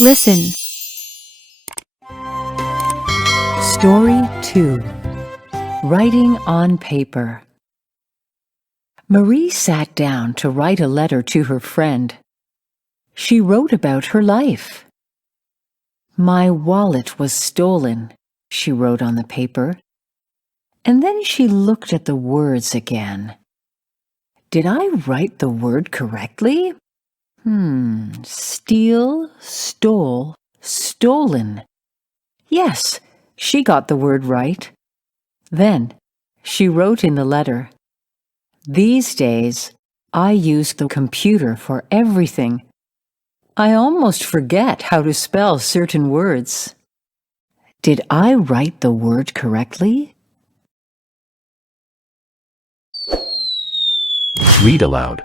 Listen. Story 2. Writing on Paper. Marie sat down to write a letter to her friend. She wrote about her life. "My wallet was stolen," she wrote on the paper. And then she looked at the words again. Did I write the word correctly? Steal, stole, stolen. Yes, she got the word right. Then she wrote in the letter, "These days, I use the computer for everything. I almost forget how to spell certain words." Did I write the word correctly? Read aloud.